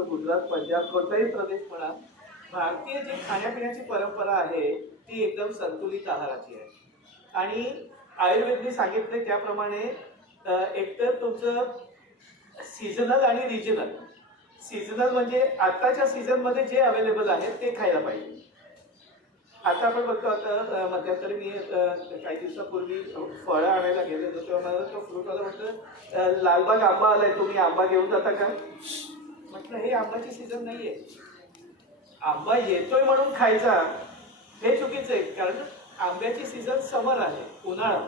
महाराष्ट्र, गुजरात, पंजाब कोणताही प्रदेश म्हणा, भारतीय जी खाण्यापिण्याची परंपरा आहे ती एकदम संतुलित आहाराची आहे. आणि आयुर्वेदने सांगितले त्याप्रमाणे एकतर तुमचं सीझनल आणि रिजनल. सीझनल म्हणजे आत्ताच्या सीझनमध्ये जे अवेलेबल आहे ते खायला पाहिजे. आता आपण बघतो, आता मध्यंतरी मी काही दिवसापूर्वी फळं आणायला गेले होते, तेव्हा मला तो फ्रूटवाला म्हटलं लालबाग आंबा आलाय, तुम्ही आंबा घेऊन जाता का? म्हटलं हे आंब्याची सीझन नाहीये. आंबा येतोय म्हणून खायचा हे चुकीचं आहे, कारण आंब्याची सीझन समर आहे, उन्हाळा.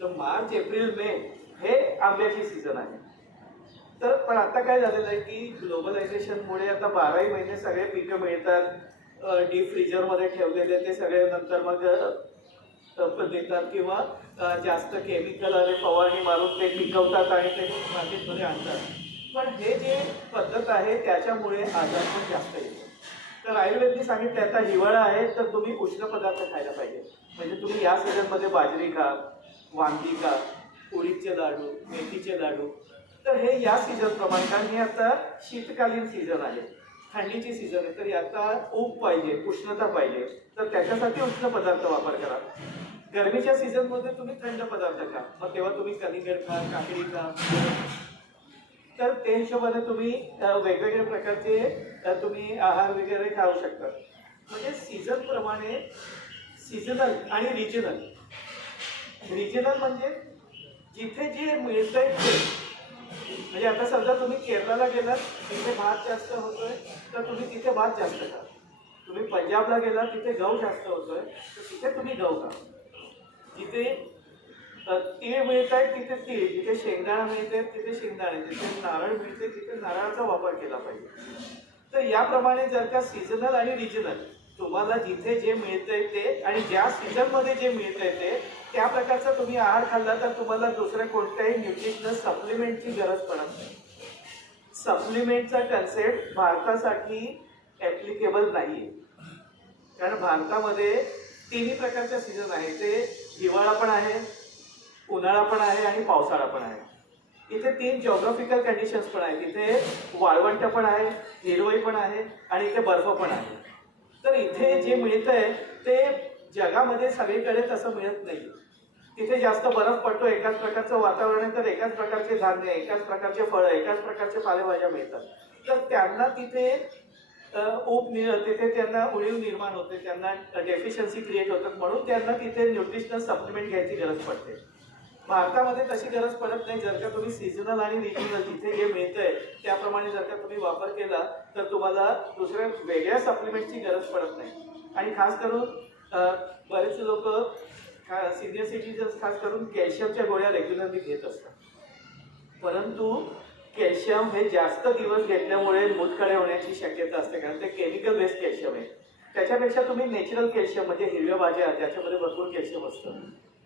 तर मार्च, एप्रिल, मे हे आंब्याची सीझन आहे. तर पण आता काय झालेलं आहे की ग्लोबलायझेशनमुळे आता 12ही महिने सगळे पिकं मिळतात. डीप फ्रीजरमध्ये ठेवलेले ते सगळे नंतर मग देतात, किंवा जास्त केमिकल आणि फवारणी मारून ते पिकवतात आणि ते मार्केटमध्ये आणतात. पण हे जे पद्धत आहे त्याच्यामुळे आजार पण जास्त येतो. तर आयुर्वेदने सांगितले आता हिवाळा आहे तर तुम्ही उष्ण पदार्थ खायला पाहिजे. म्हणजे तुम्ही या सीझनमध्ये बाजरी खा, वांगी खा, उडीदचे लाडू, मेथीचे लाडू. तर हे या सीझन प्रमाणे, कारण हे आता शीतकालीन सीझन आहे, थंडीची सीझन आहे. तर याचा ऊब पाहिजे, उष्णता पाहिजे, तर त्याच्यासाठी उष्ण पदार्थ वापर करा. गरमीच्या सीझनमध्ये तुम्ही थंड पदार्थ खा, मग तेव्हा तुम्ही कलिंगड खा, काकडी खा. तर त्या हिशोबाने तुम्ही वेगवेगळ्या प्रकारचे तुम्ही आहार वगैरे खाऊ शकता. म्हणजे सीझन प्रमाणे सीझनल आणि रिजनल. रिजनल म्हणजे जिथे जे मिळतंय ते. म्हणजे आता समजा तुम्ही केरळला गेलात, तिथे भात जास्त होतोय तर तुम्ही तिथे भात जास्त खा. तुम्ही पंजाबला गेलात, तिथे गहू जास्त होतोय तर तिथे तुम्ही गहू खा. जिथे तीळ मिळत आहे तिथे तीळ, जिथे शेंगदाणा मिळते तिथे शेंगदाणे, जिथे नारळ मिळते तिथे नारळाचा वापर केला पाहिजे. तर याप्रमाणे जर का सीझनल आणि रिजनल तुम्हाला जिथे जे मिळतंय ते आणि ज्या सीझनमध्ये जे मिळतंय ते त्या प्रकारचा तुम्ही आहार खाल्ला तर तुम्हाला दुसऱ्या कोणत्याही न्यूट्रिशनल सप्लिमेंटची गरज पडत नाही. सप्लिमेंटचा कन्सेप्ट भारतासाठी ऍप्लिकेबल नाहीये, कारण भारतामध्ये तिन्ही प्रकारच्या सीझन आहे. ते हिवाळा पण आहे, उन्हाळा पण आहे आणि पावसाळा पण आहे. इथे 3 जिओग्राफिकल कंडिशन्स पण आहेत. इथे वाळवंट पण आहे, हिरवळ पण आहे आणि इथे बर्फ पण आहे. तर इथे जे मिळतंय ते जगामध्ये सगळीकडे तसं मिळत नाही. तिथे जास्त बर्फ पडतो, एकाच प्रकारचं वातावरण आहे, तर एकाच प्रकारचे धान्य, एकाच प्रकारचे फळं, एकाच प्रकारचे पालेभाज्या मिळतात. तर त्यांना तिथे तिथे त्यांना उणीव निर्माण होते, त्यांना डेफिशियन्सी क्रिएट होतात, म्हणून त्यांना तिथे न्यूट्रिशनल सप्लिमेंट घ्यायची गरज पडते. भारतामध्ये तशी गरज पडत नाही. जर का तुम्ही सीझनल आणि रिजनल जिथे जे मिळतंय त्याप्रमाणे जर का तुम्ही वापर केला तर तुम्हाला दुसऱ्या वेगळ्या सप्लिमेंटची गरज पडत नाही. आणि खास करून बरेच लोक सिनियर सिटीजन्स खास करून कॅल्शियमच्या गोळ्या रेग्युलरली घेत असतात. परंतु कॅल्शियम हे जास्त दिवस घेतल्यामुळे मूतखडे होण्याची शक्यता असते, कारण ते केमिकल बेस्ड कॅल्शियम आहे. त्याच्यापेक्षा तुम्ही नॅचरल कॅल्शियम म्हणजे हिरव्या भाज्या ज्याच्यामध्ये भरपूर कॅल्शियम असतं,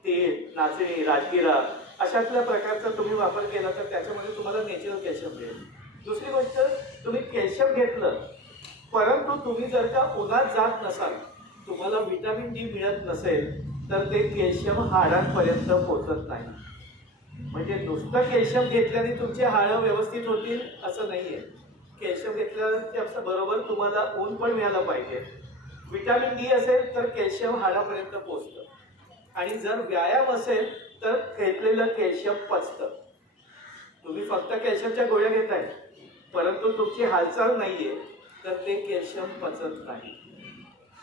तीळ, नाचणी, राजगिरा अशातल्या प्रकारचा तुम्ही वापर केला तर त्याच्यामध्ये तुम्हाला नॅचरल कॅल्शियम मिळेल. दुसरी गोष्ट, तुम्ही कॅल्शियम घेतलं परंतु तुम्ही जर का उन्हात जात नसाल, तुम्हाला व्हिटॅमिन डी मिळत नसेल तर ते कॅल्शियम हाडांपर्यंत पोहोचत नाही. म्हणजे नुसतं कॅल्शियम घेतल्याने तुमची हाडं व्यवस्थित होतील असं नाहीये. कॅल्शियम घेतल्याच्या बरोबर तुम्हाला ऊन पण मिळालं पाहिजे. व्हिटॅमिन डी असेल तर कॅल्शियम हाडापर्यंत पोहोचतं. आणि जर व्यायाम असेल तर घेतलेलं कॅल्शियम पचतं. तुम्ही फक्त कॅल्शियमच्या गोळ्या घेताय परंतु तुमची हालचाल नाहीये तर ते कॅल्शियम पचत नाही.